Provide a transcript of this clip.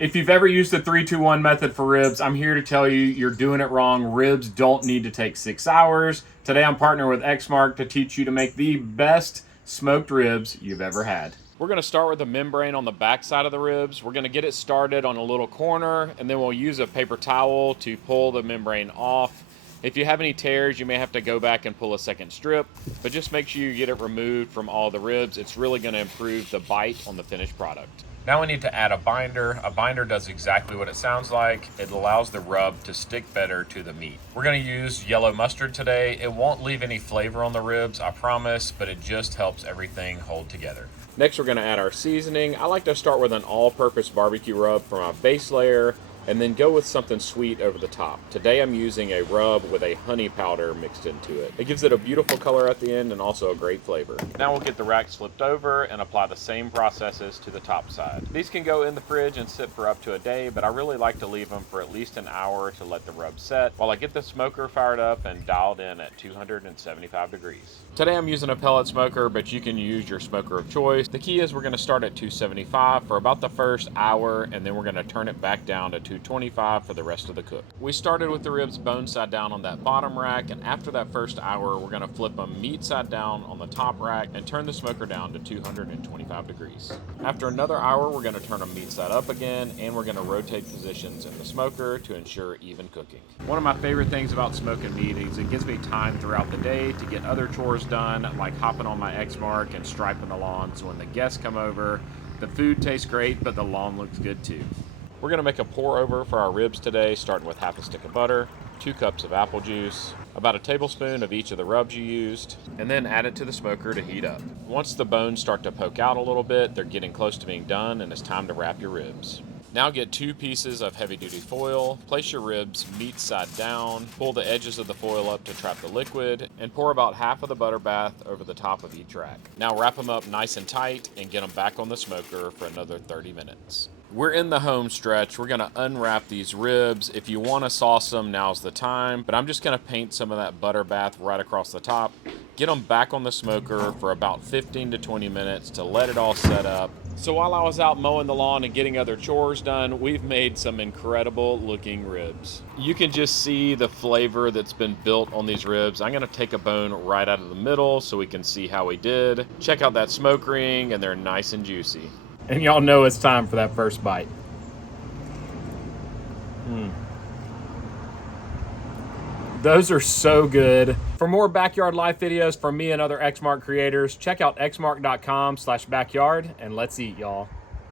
If you've ever used the 3-2-1 method for ribs, I'm here to tell you you're doing it wrong. Ribs don't need to take 6 hours. Today I'm partnering with Exmark to teach you to make the best smoked ribs you've ever had. We're going to start with the membrane on the back side of the ribs. We're going to get it started on a little corner, and then we'll use a paper towel to pull the membrane off. If you have any tears, you may have to go back and pull a second strip, but just make sure you get it removed from all the ribs. It's really going to improve the bite on the finished product. Now we need to add a binder. A binder does exactly what it sounds like. It allows the rub to stick better to the meat. We're going to use yellow mustard today. It won't leave any flavor on the ribs, I promise, but it just helps everything hold together. Next, we're going to add our seasoning. I like to start with an all-purpose barbecue rub for my base layer, and then go with something sweet over the top. Today I'm using a rub with a honey powder mixed into it. It gives it a beautiful color at the end and also a great flavor. Now we'll get the racks flipped over and apply the same processes to the top side. These can go in the fridge and sit for up to a day, but I really like to leave them for at least an hour to let the rub set while I get the smoker fired up and dialed in at 275 degrees. Today I'm using a pellet smoker, but you can use your smoker of choice. The key is we're going to start at 275 for about the first hour, and then we're going to turn it back down to 225 for the rest of the cook. We started with the ribs bone side down on that bottom rack, and after that first hour, we're going to flip them meat side down on the top rack and turn the smoker down to 225 degrees. After another hour, we're going to turn them meat side up again, and we're going to rotate positions in the smoker to ensure even cooking. One of my favorite things about smoking meat is it gives me time throughout the day to get other chores done, like hopping on my Exmark and striping the lawn, so when the guests come over, the food tastes great, but the lawn looks good too. We're going to make a pour over for our ribs today, starting with half a stick of butter, 2 cups of apple juice, about a tablespoon of each of the rubs you used, and then add it to the smoker to heat up. Once the bones start to poke out a little bit, they're getting close to being done, and it's time to wrap your ribs. Now get 2 pieces of heavy-duty foil, place your ribs meat side down, pull the edges of the foil up to trap the liquid, and pour about half of the butter bath over the top of each rack. Now wrap them up nice and tight and get them back on the smoker for another 30 minutes. We're in the home stretch. We're gonna unwrap these ribs. If you wanna sauce them, now's the time, but I'm just gonna paint some of that butter bath right across the top. Get them back on the smoker for about 15 to 20 minutes to let it all set up. So while I was out mowing the lawn and getting other chores done, we've made some incredible looking ribs. You can just see the flavor that's been built on these ribs. I'm gonna take a bone right out of the middle so we can see how we did. Check out that smoke ring, and they're nice and juicy. And y'all know it's time for that first bite. Those are so good. For more backyard life videos from me and other Exmark creators, check out exmark.com/backyard, and let's eat, y'all.